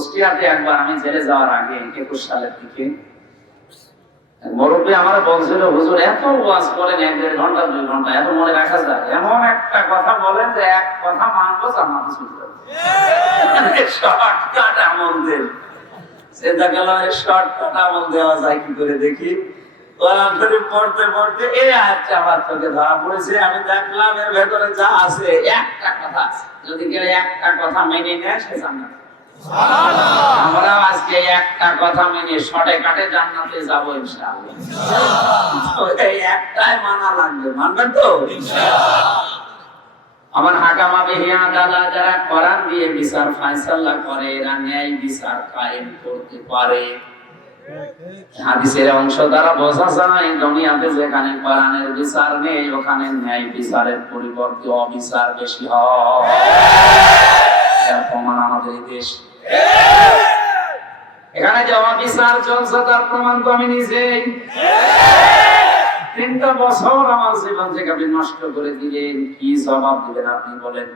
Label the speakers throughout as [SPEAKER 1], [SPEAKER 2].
[SPEAKER 1] কুষ্টিয়াতে একবার আমি জেলে যাওয়ার আগে একুশ সালের দিকে মুরব্বী আমার বলছিল হুজুর এত ওয়াজ করেন এক দেড় ঘণ্টা দুই ঘণ্টা এত মনে রাখা যায়? এমন একটা কথা বলেন যে এক কথা মানবো শর্টকাট আমল দেন। চিন্তা শর্টকাট আমল দেওয়া যায় কি করে দেখি? পড়তে পড়তে এই আয়াতটা আমার চোখে ধরা পড়েছে। আমি দেখলাম এর ভেতরে যা আছে একটা কথা আছে। যদি কেউ একটা কথা মেনে নেয় সে জান্নাত আমরা আজকে একটা কথা মেনে শর্টে কাটে জান্নাতে যাব ইনশাআল্লাহ। এই একটাই মানা লাগবে মানবেন তো? আমার হাকামা বেহিয়া দাদা যারা দিয়ে বিচার করে এরা ন্যায় বিচার কায়েম করতে পারে। হাদিসের অংশ দ্বারা বোঝা যায় দুনিয়াতে যেখানে কোরআনের বিচার নেই ওখানে ন্যায় বিচারের পরিবর্তে অবিচার বেশি হয়। প্রমাণ আমাদের এই দেশ। এখানে চলছে তার প্রমাণ তো আমি নিজেই। তিনটা বছর আমার জীবন থেকে আপনি নষ্ট করে দিলেন, কি জবাব আপনি বলেন?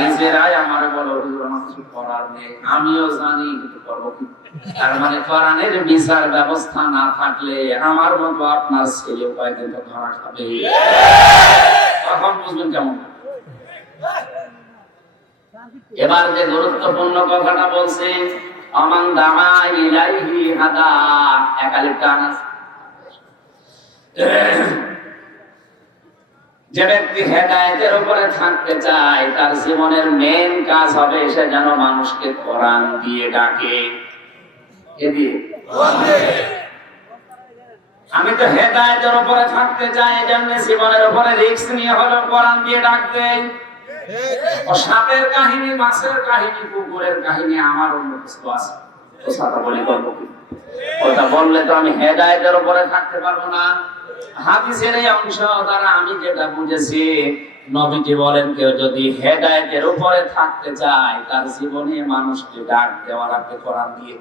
[SPEAKER 1] নিজেরাই আমার বলো আমার কিছু করার নেই। আমিও জানি কিন্তু করব তার মানে কোরআনের বিচার ব্যবস্থা না থাকলে আমার মতো আপনার ছেলে কয়েকদিন ধরা খাবে। তখন বুঝবেন কেমন? এবার যে গুরুত্বপূর্ণ কথাটা বলছে আমান দামা ইলাইহি হাদা একালে টান যে ব্যক্তি হেদায়েতের উপরে থাকতে চায়, তার জীবনের মেন কাজ হবে সে যেন মানুষকে কোরআন দিয়ে ডাকে। আমি তো হেদায়েতের উপরে থাকতে চাই, এজন্য জীবনের উপরে রিস্ক নিয়ে হলো কোরআন দিয়ে ডাক দেই। ও সাপের কাহিনী, মাছের কাহিনী, কুকুরের কাহিনী আমার অন্য কিছু আছে। বললে তো আমি হেদায়েতের উপরে থাকতে পারব না। হাদিসের এই অংশ দ্বারা আমি যেটা বুঝেছি, নবীজি বলেন, কেউ যদি হেদায়েতের উপরে থাকতে চায়, তার জীবনে মানুষকে ডাক দেওয়া লাগবে কোরআন দিয়ে।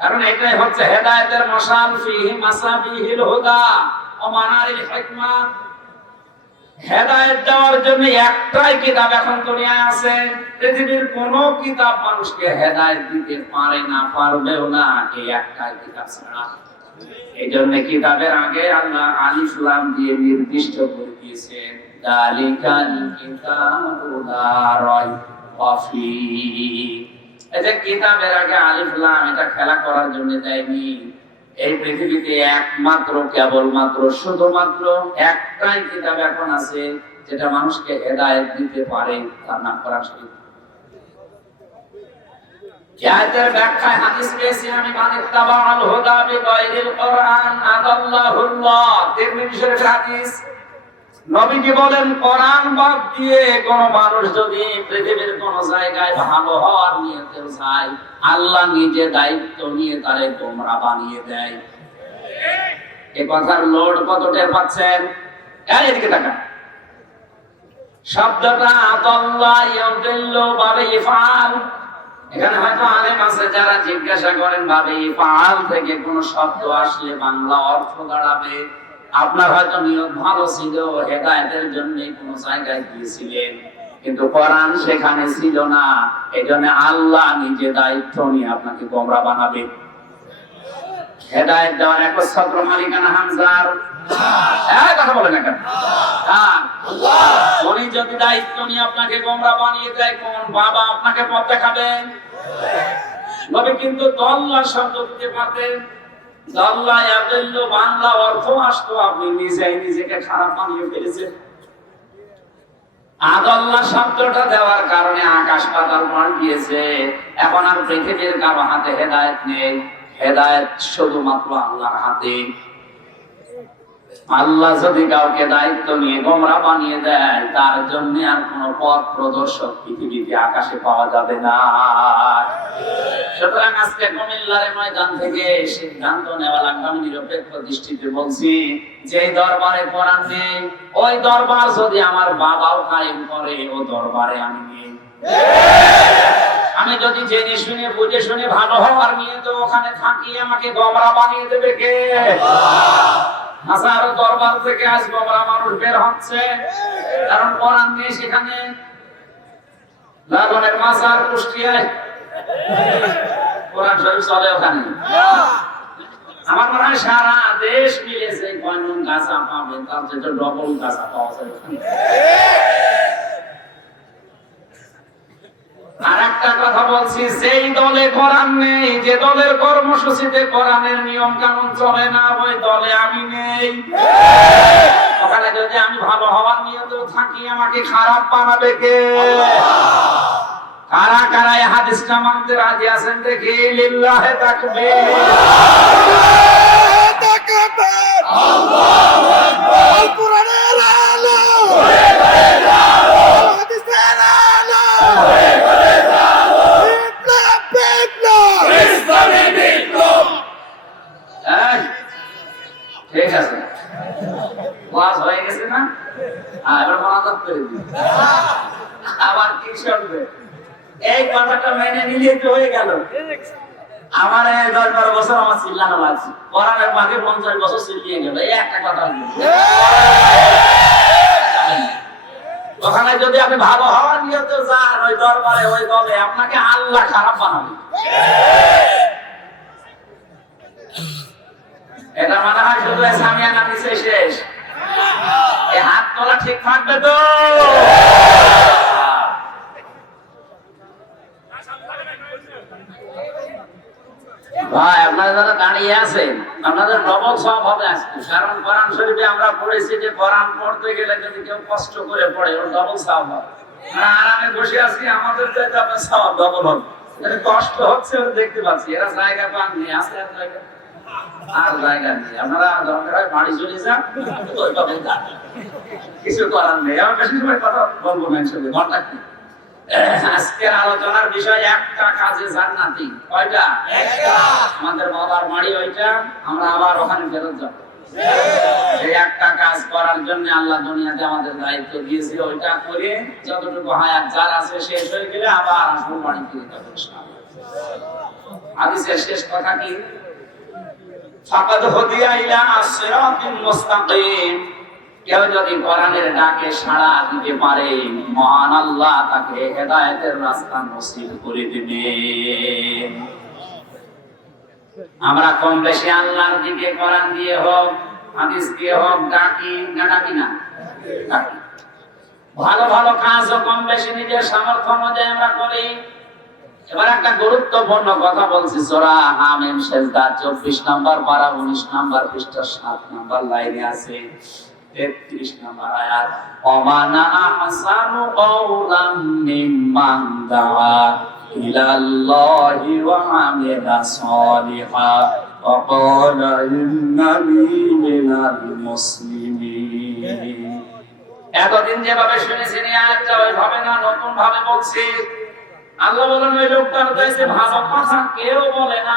[SPEAKER 1] কারণ এটাই হচ্ছে হেদায়েতের মশাল ফিহি মাসাবিহিল হুদা, ও মানারিল হিকমা হেদায়েত দেওয়ার জন্য একটাই কিতাব এখন আছে। পৃথিবীর কোন কিতাব মানুষকে হেদায়েত দিতে পারে না, পারবেও না, এই একটাই কিতাব ছাড়া। এই জন্য কিতাবের আগে আল্লাহ আলিফ লাম দিয়ে নির্দিষ্ট করে দিয়েছেন কিতাবের আগে আলিফ এটা খেলা করার জন্য দেয়নি। এই পৃথিবীতে একমাত্র, কেবলমাত্র, শুধুমাত্র একটাই কিতাব এখন আছে, যেটা মানুষকে হেদায়ত দিতে পারে, তার নাম কোরআন শরীফ। পেয়েছি আমি নবীজি বলেন, কোরআন বাদ দিয়ে কোন মানুষ যদি পৃথিবীর কোন জায়গায় ভালো হওয়ার চায়, আল্লাহ নিজে দায়িত্ব নিয়ে তারে গোমরা বানিয়ে দেয়। এ কথার লোড কত টের পাচ্ছেন? এদিকে শব্দটা আতাল্লাহ ইয়াদিল্লু বাবে ইফআল এখানে হয়তো আলেম আছে যারা জিজ্ঞাসা করেন ভাবে ইফআল থেকে কোন শব্দ আসলে বাংলা অর্থ দাঁড়াবে? আপনার হয়তো নিয়ত ভালো ছিল, হেদায়েতের জন্য কোন জায়গায় গিয়েছিলেন, কিন্তু কোরআন সেখানে ছিল না। এই জন্য আল্লাহ নিজে দায়িত্ব নিয়ে আপনাকে গোমরা বানাবে। হেদায়েত দেওয়ার একচ্ছত্র মালিকানা হামজার। হ্যাঁ কথা বলেন না কেন? হ্যাঁ যদি দায়িত্ব নিয়ে আপনাকে গোমরা বানিয়ে দেয়, কোন বাবা আপনাকে পথ দেখাবেন তবে কিন্তু দল্লা শব্দ দিতে পারতেন। আল্লাহর হাতে। আল্লাহ যদি কাউকে দায়িত্ব নিয়ে গোমরা বানিয়ে দেয়, তার জন্য আর কোন পথ প্রদর্শক পৃথিবীতে আকাশে পাওয়া যাবে না। সুতরাং আজকে কুমিল্লার ময়দান থেকে সিদ্ধান্ত আমি নিরপেক্ষ দৃষ্টিতে বলছি যে দরবারে নেই ওই দরবার যদি আমার বাবাও কায়েম করে, ও দরবারে আমি নেই। আমি যদি জেনে শুনে, বুঝে শুনে ভালো হওয়ার নিয়ে তো ওখানে থাকি, আমাকে গমরা বানিয়ে দেবে কে? হাজারো দরবার থেকে আজ গমরা মানুষ বের হচ্ছে। কারণ কোরআন নেই সেখানে। লালনের মাজার কুষ্টিয়ায় কোরআন শরীফ চলে ওখানে? আমার মনে হয় সারা দেশ মিলেছে গাছা পাবে তার যেটা ডবল গাছা পাওয়া যায় আর একটা কথা বলছি যেই দলে কোরআন নেই যে দলের কর্মসূচিতে কোরআনের নিয়ম কানুন চলে না ওই দলে আমি নেই। ওখানে যদি আমি ভালো হওয়ার নিয়ত থাকি আমাকে খারাপ বানাবে কে? কারা কারা হাদিসটা মানতে রাজি আছেন দেখি? লিল্লাহে তাকবীর এই, ঠিক আছে ওয়াজ হয়ে গেছে না আর এবার মনাজাত করে দিই আবার কি শুনবে এই কথাটা মেনে নিলে তো হয়ে গেল আমার এই দশ বারো বছর আমার চিল্লানো লাগছে কোরআনের মাঝে পঞ্চাশ বছর চিল্লিয়ে গেল এই একটা কথা বলি। ওখানে যদি আপনি ভালো হওয়ার নিয়তে যান ওই দরবারে, ওই দলে আপনাকে আল্লাহ খারাপ বানাবে। এটা মনে হয় শুধু সামিয়ানা নিচে শেষ। হাত তোলা ঠিক থাকবে তো? ভাই দাঁড়িয়ে আপনাদের ডবল সব হবে কারণ কোরআন শরীফে আমরা পড়েছি যে কোরআন পড়তে গেলে যদি কেউ কষ্ট করে পড়ে, ওর ডবল সব হবে আরামে বসে আছি, আমাদের আপনার সব ডবল হবে। কষ্ট হচ্ছে দেখতে পাচ্ছি। এরা জায়গা আর জায়গা? নেই। আপনারা দরকার হয় বাড়ি চলে যান কিছু করার নেই। আমি বেশি সময় কথা বলব না আজকের আলোচনার বিষয় একটা কাজে জান্নাতি। কয়টা? আমাদের বাবার বাড়ি ওইটা আমরা আবার ওখানে ফেরত যাব। এই একটা কাজ করার জন্য আল্লাহ দুনিয়াতে আমাদের দায়িত্ব দিয়েছে ওইটা করে যতটুকু হায়াত যার আছে শেষ হয়ে গেলে আবার আসব বাড়ি ফিরে যাব হাদিসের শেষ কথা কি? ফাকাদ হুদিয়া ইলা সিরাতিন মুস্তাকিম। কেউ যদি কোরআনের ডাকে সাড়া দিতে পারে, মহান আল্লাহ তাকে হেদায়েতের রাস্তা নসিব করে দিবেন আমরা কম বেশি আল্লাহর দিকে কোরআন দিয়ে হোক, হাদিস দিয়ে হোক, ডাকি না ডাকি না। ভালো ভালো কম বেশি নিজের সামর্থ্য অনুযায়ী আমরা করি। এবার একটা গুরুত্বপূর্ণ কথা বলছি, সোরা হামিম, সেজদা, চব্বিশ নাম্বার উনিশ নাম্বার পৃষ্ঠা, সাত নাম্বার লাইনে আছে। এতদিন যেভাবে শুনেছেন ওইভাবে না নতুন ভাবে বলছি। আল্লাহ বলেন, ওই লোকটার কেউ বলে না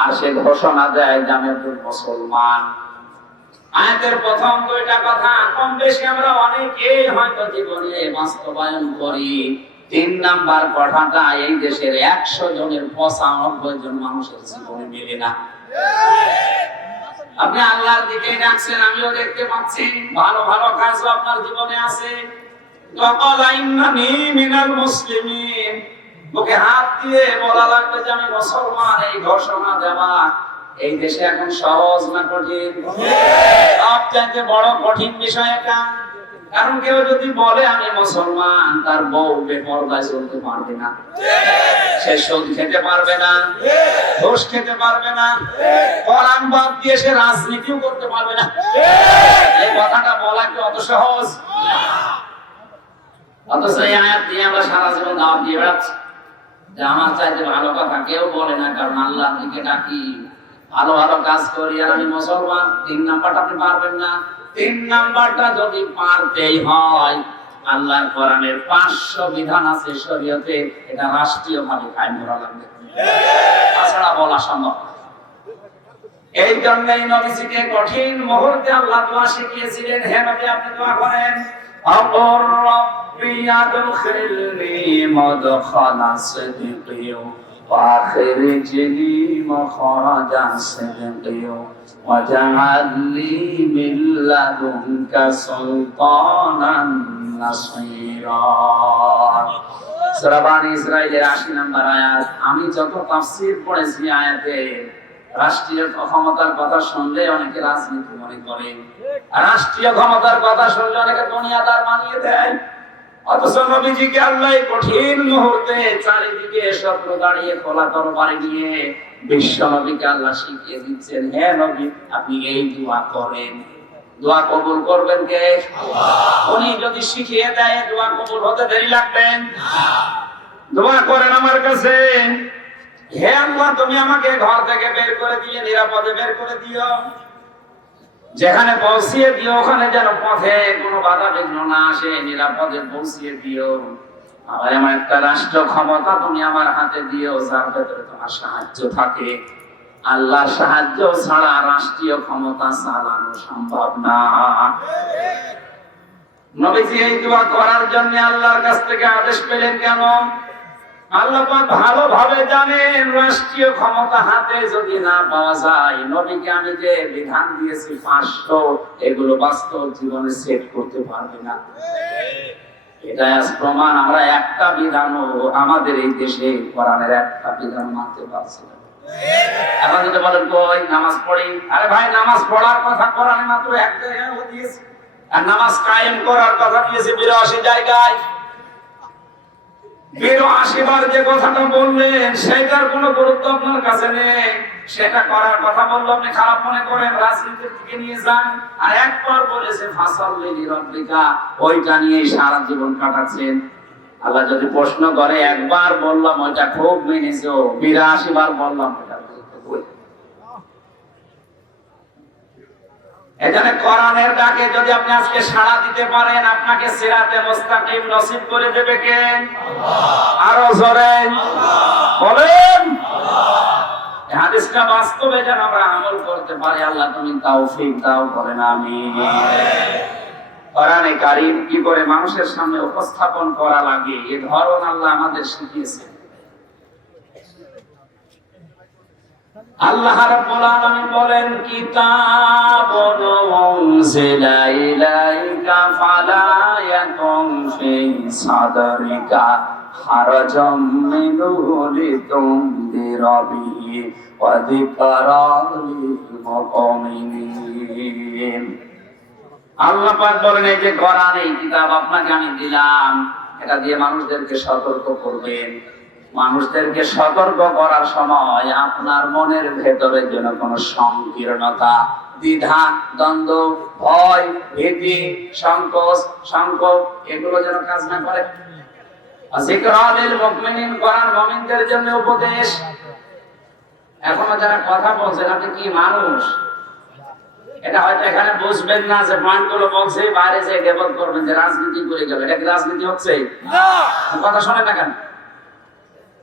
[SPEAKER 1] আর সে ঘোষণা দেয় একজন মুসলমান। আয়াতের প্রথম দুইটা কথা, কম বেশি আমরা অনেকেই হয়তো জীবনে বাস্তবায়ন করি। তিন নাম্বার কথাটা, এই দেশের একশো জনের পঁচানব্বই জন মানুষের জীবনে মেলে না। আপনি আল্লাহর দিকে ডাকছেন, আমিও দেখতে পাচ্ছি। ভালো ভালো কাজও আপনার জীবনে আছে। তখন আইনানি মিনাল মুসলিমিন। মুখে হাত দিয়ে বলা লাগবে যে আমি মুসলমান, এই ঘোষণা দেওয়া এই দেশে এখন সহজ না কঠিন? সবচাইতে বড় কঠিন বিষয় এটা কারণ কেউ যদি বলে আমি মুসলমান, তার বউ বেপরদায় চলতে পারবে না। সে সুদ খেতে পারবে না, ঘুষ খেতে পারবে না, কোরআন বাদ দিয়ে সে রাজনীতিও করতে পারবে না। এই কথাটা বলা কি অত সহজ? অথচ এই আয়াত দিয়ে আমরা সারা জীবন দাওয়াত দিয়ে বেড়াচ্ছি। আমার চাইতে ভালো কথা কেউ বলে না, কারণ আল্লাহ থেকে ডাকি। ভালো ভালো কাজ করি, আর আমি মুসলমান, তিন নাম্বারটা আপনি পারবেন না। তিন নাম্বারটা যদি পারতেই হয়, আল্লাহর কোরআনের পাঁচশো বিধান আছে শরীয়তে, এটা রাষ্ট্রীয় ভাবে আইন করা লাগবে। তাছাড়া বলা সম্ভব এই জন্য এই নবীজিকে কঠিন মুহূর্তে আল্লাহ দোয়া শিখিয়েছিলেন, হে নবী, আপনি দোয়া করেন। অপর ربي أدخلني مدخل صدق وأخرجني مخرج صدق واجعل لي من لدنك سلطانا نصيرا সূরা বানী ইসরাইলের 80 নম্বর আয়াত আমি যত তাফসীর পড়েছি আয়াতে রাষ্ট্রীয় ক্ষমতার কথা শুনলে অনেকে রাজনীতি মনে করে রাষ্ট্রীয় ক্ষমতার কথা শুনলে অনেকে দুনিয়াদার মানিয়ে দেয় অথচ নবীজিকে আল্লাহ কঠিন মুহূর্তে চারিদিকে শত্রু দাঁড়িয়ে খোলা তরবারি নিয়ে বিশ্ব নবীকে আল্লাহ শিখিয়ে দিচ্ছেন হে নবী আপনি এই দোয়া করেন। দোয়া কবুল করবেন কে? উনি যদি শিখিয়ে দেয় দোয়া কবুল হতে দেরি লাগবেন দোয়া করেন আমার কাছে। হে আল্লাহ তুমি আমাকে ঘর থেকে বের করে দিয়ে নিরাপদে বের করে দিও। যেখানে পৌঁছিয়ে দিও, ওখানে যেন পথে কোনো বাধা বিঘ্ন না আসে, নিরাপদে পৌঁছিয়ে দিও। আবার এমন একটা রাষ্ট্র ক্ষমতা তুমি আমার হাতে দিও, যার ভেতরে তোমার সাহায্য থাকে। আল্লাহ সাহায্য ছাড়া রাষ্ট্রীয় ক্ষমতা চালানো সম্ভব না। নবীজি এই দোয়া করার জন্য আল্লাহর কাছ থেকে আদেশ পেলেন কেন? ভালোভাবে জানেন রাষ্ট্রীয় ক্ষমতা হাতে যদি না পাওয়া যায়, নবীকে আমি যে বিধান দিয়েছি পাঁচশো, এগুলো বাস্তব জীবনে সেট করতে পারবে না। এটা প্রমাণ, আমরা একটা আমাদের এই দেশে কোরআনের একটা বিধান মানতে পারছি না। এখন যদি বলেন, কই, নামাজ পড়ি? আরে ভাই, নামাজ পড়ার কথা কোরআনে মাত্র এক জায়গায় দিয়েছে। আর নামাজ কায়েম করার কথা দিয়েছে বিরাশি জায়গায়। যে কথাটা বললেন সেটার কোনো গুরুত্ব আপনার কাছে নেই। সেটা করার কথা বলল আপনি, খারাপ মনে করেন, রাজনীতির দিকে নিয়ে যান। আর একবার বলেছে ওইটা নিয়ে সারা জীবন কাটাচ্ছেন। আল্লাহ যদি প্রশ্ন করে, একবার বললাম, ওইটা খুব মেনেছ বিরাশি বার বললাম ওইটা গুরুত্ব কই? এখানে কোরআনের ডাকে যদি আপনি আজকে সাড়া দিতে পারেন আপনাকে সিরাতে মুস্তাকিম নসিব করে দেবে কে? আরও জোরে। বলেন। এই হাদিসটা বাস্তবে যেন আমরা আমল করতে পারি আল্লাহ তুমি তৌফিক দাও করেন আমিন। কোরআনে কারীম কি করে মানুষের সামনে উপস্থাপন করা লাগে এ ধরন আল্লাহ আমাদের শিখিয়েছেন। আল্লাহ রাব্বুল বলেন, কিতাবুন উনজিলা ইলাইকা ফি সাদরিকা আল্লাহ পাক বলেন, এই যে কোরআন এই কিতাব আপনাকে আমি দিলাম, এটা দিয়ে মানুষদেরকে সতর্ক করবেন। মানুষদেরকে সতর্ক করার সময় আপনার মনের ভেতরে যেন কোনো সংকীর্ণতা দ্বিধা দ্বন্দ্ব ভয় ভীতি সংকোচ সংকোচ এগুলো যেন কাজ না করে। জন্য উপদেশ। এখনও যারা কথা বলছেন আপনি কি মানুষ? এটা হয়তো এখানে বুঝবেন না যে গুলো বলছে বাইরে যে ডেভেলপ করবেন যে রাজনীতি করে গেল এটা কি রাজনীতি হচ্ছে? কথা শোনেন না কেন?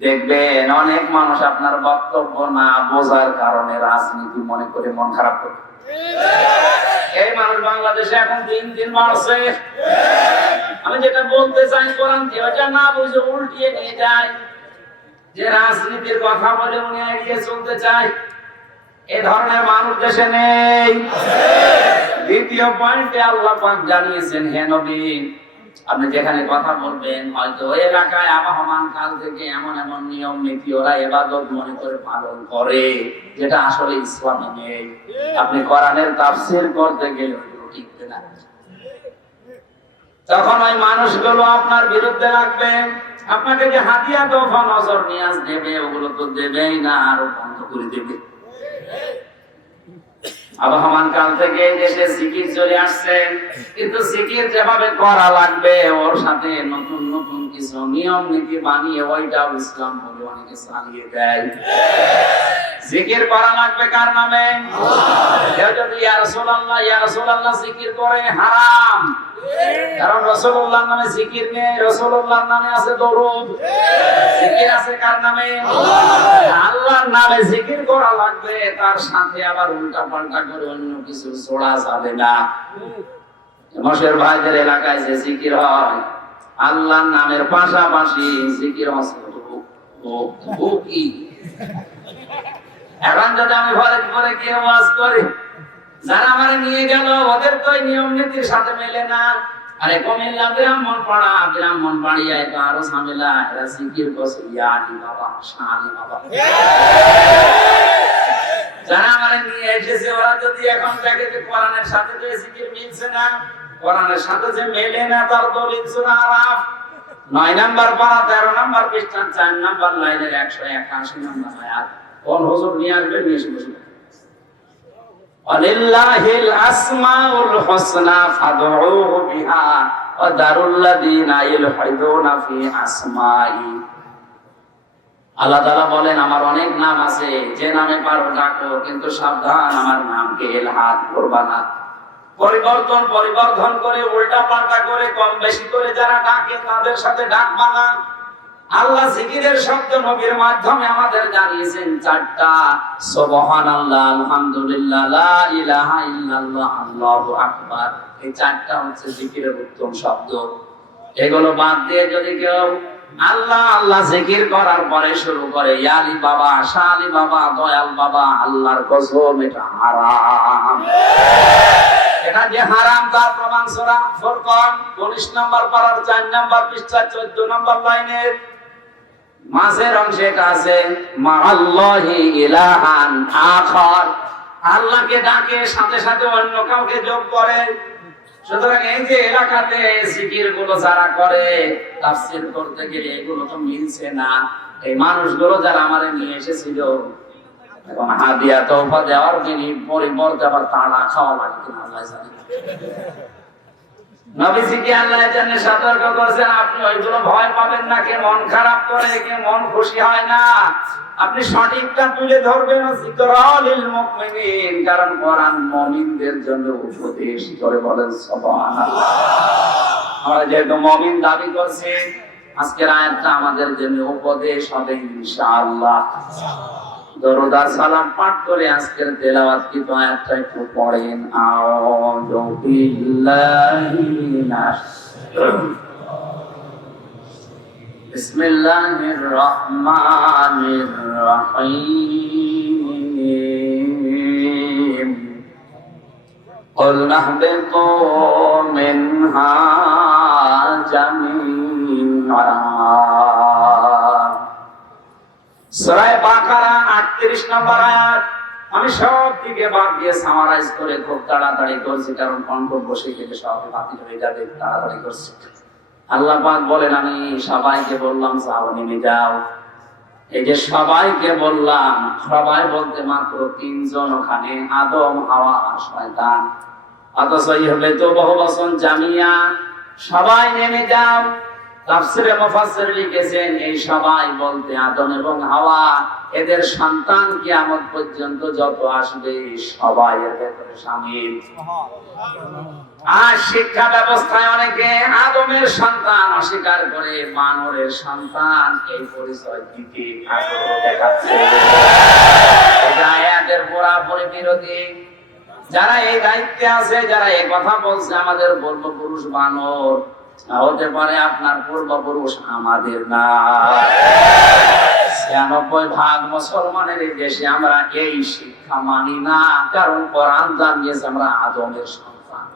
[SPEAKER 1] দেখবেন অনেক মানুষ আপনার বক্তব্য না বোঝার কারণে রাজনীতি মনে করে মন খারাপ করে। এই মানুষ বাংলাদেশে এখন দিন দিন আমি যেটা বলতে চাই ওটা না বুঝে উল্টিয়ে নিয়ে যায়। যে রাজনীতির কথা বলে উনি এগিয়ে চলতে চায়, এ ধরনের মানুষ দেশে নেই। দ্বিতীয় পয়েন্টে আল্লাহ পাক জানিয়েছেন, হে নবী আপনি যেখানে কথা বলবেন হয়তো ওই এলাকায় আবহমান কাল থেকে এমন এমন নিয়ম নীতি ওরা এবাদত মনে করে পালন করে যেটা আসলে ইসলামে নেই। আপনি কোরআনের তাফসীর করতে গেলে ওইগুলো টিকবে না। তখন ওই মানুষগুলো আপনার বিরুদ্ধে লাগবে আপনাকে যে হাতিয়া তোফা নজর নিয়াজ দেবে ওগুলো তো দেবেই না আরও বন্ধ করে দেবে। আবহমান কাল থেকে দেশে সিকির চলে আসছে। কিন্তু সিকির যেভাবে করা লাগবে ওর সাথে নতুন নতুন কিছু নিয়ম নীতি বানিয়ে ওইটাও ইসলাম বলে অনেকে চালিয়ে দেয়। জিকির করা লাগবে কার নামে? কেউ যদি ইয়া রাসূলুল্লাহ ইয়া রাসূলুল্লাহ জিকির করে হারাম। কারণ রাসূলুল্লাহর নামে জিকির নেই রাসূলুল্লাহর নামে আছে দরুদ। জিকির আছে কার নামে? আল্লাহর নামে জিকির করা লাগবে তার সাথে আবার উল্টা পাল্টা করে অন্য কিছু ছোড়া যাবে না। মশের ভাইদের এলাকায় যে জিকির হয়, আল্লাহর নামের পাশাপাশি জিকির কি এখন যদি আমি গিয়ে ওয়াজ করি, যারা নিয়ে গেল, ওদের তো নিয়ম নীতির সাথে মেলে না। আরে কমিল্লা ব্রাহ্মণ পাড়া ব্রাহ্মণ বাড়িয়ায় তো আরও ঝামেলা, এরা জিকির করছে বাবা বাবা। যারা আমার নিয়ে এসেছে, ওরা যদি এখন দেখে যে কোরআনের সাথে এই জিকির মিলছে না, কোরআনের সাথে যে মেলে না, তার দলিল সূরা আরাফ। নয় নাম্বার পারা তেরো নাম্বার চার নাম্বার লাইনের একশো একাশি নাম্বার আয়াত। কোন হুজুর নিয়ে আসবে, নিয়ে বসবে। আসমাউল বিহা ফি আসমাই। আল্লাহ তাআলা বলেন, আমার অনেক নাম আছে, যে নামে পারো ডাকো কিন্তু সাবধান, আমার নামকে ইলহাদ করবা না। পরিবর্তন, পরিবর্ধন করে, উল্টা পাল্টা করে, কম বেশি করে যারা ডাকে, তাদের সাথে ডাকবা না আল্লাহ জিকিরের শব্দ নবীর মাধ্যমে আমাদের জানিয়েছেন চারটা। সুবহানাল্লাহ, আলহামদুলিল্লাহ, লা ইলাহা ইল্লাল্লাহ, আল্লাহু আকবার। এই চারটা হচ্ছে জিকিরের উত্তম শব্দ। এগুলো বাদ দিয়ে যদি কেউ আল্লাহ আল্লাহ জিকির করার পরে শুরু করে ইয়ালি বাবা শালি বাবা দয়াল বাবা, আল্লাহর কসম, এটা হারাম। এটা যে হারাম, তার প্রমাণ সূরা ফুরকান 19 নম্বর পারার 4 নম্বর পৃষ্ঠা 14 নম্বর লাইনের। মাঝের অংশে আছে, মাআল্লাহি ইলাহান আখার। আল্লাহকে ডাকে, সাথে সাথে অন্য কাউকে যোগ করে। সুতরাং এই যে এলাকাতে জিকিরগুলো যারা করে, তাফসির করতে গেলে এগুলো তো মিলছে না। এই মানুষগুলো যারা আমারে নিয়ে এসেছিল, এখন হাদিয়া তোফা দেওয়ার জিনিস পরিবর্তে আবার তাড়া খাওয়া লাগে কিনা আল্লাহ জানে। নবীজিকে আল্লাহ জন্য উপদেশ করে বলেন আমরা যেহেতু মুমিন দাবি করছি, আজকের আয়াতটা আমাদের জন্য উপদেশ হবে, ইনশাআল্লাহ। দরুদ আর সালাম পাঠ করে আজকের তেলাওয়াত কি তো আয়াতটা একটু পড়েন আউযু বিল্লাহি মিনাশ বিসমিল্লাহির রহমানির রহিম قل اهبطوا منها جميعا সূরা বাকারা 38 নম্বর আমি সব দিকে বাদ দিয়ে সামারাইজ করে খুব তাড়াতাড়ি করছি, কারণ কণ্ঠ বসে গেলে বাতিল হয়ে যাবে তাড়াতাড়ি করছি। আল্লাহ পাক বলেন, আমি সবাইকে বললাম, যাও, নেমে যাও। এই যে সবাইকে বললাম, সবাই বলতে মাত্র তিনজন ওখানে, আদম, হাওয়া আর শয়তান। অথচ হলে তো বহু বচন জামিয়া। সবাই নেমে যাও। তাফসিরে মুফাসসির লিখেছেন এই সবাই বলতে আদম এবং হাওয়া এদের সন্তান কিয়ামত পর্যন্ত যত আসবে সবাই এর ভেতরে শামিল। আর শিক্ষা ব্যবস্থায় অনেকে আদমের সন্তান অস্বীকার করে মানরের সন্তান এই পরিচয় দিতে আগ্রহ দেখাচ্ছে। এটা পুরাপুরি বিরোধী। যারা এই দায়িত্বে আছে যারা এই কথা বলছে আমাদের পূর্বপুরুষ বানর হতে পারে আপনার পূর্বপুরুষ আমাদের না। ছিয়ানব্বই ভাগ মুসলমানের দেশে আমরা এই শিক্ষা মানি না, কারণ কোরআন জানিয়েছে আমরা আদমের সন্তান।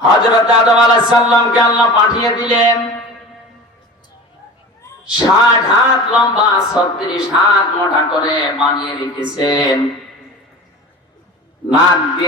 [SPEAKER 1] হযরত আদম আল্লাহ পাঠিয়ে দিলেন। ষাট হাত লম্বা, ছত্রিশ হাত মোটা করে বানিয়ে রেখেছেন। নাক দিয়ে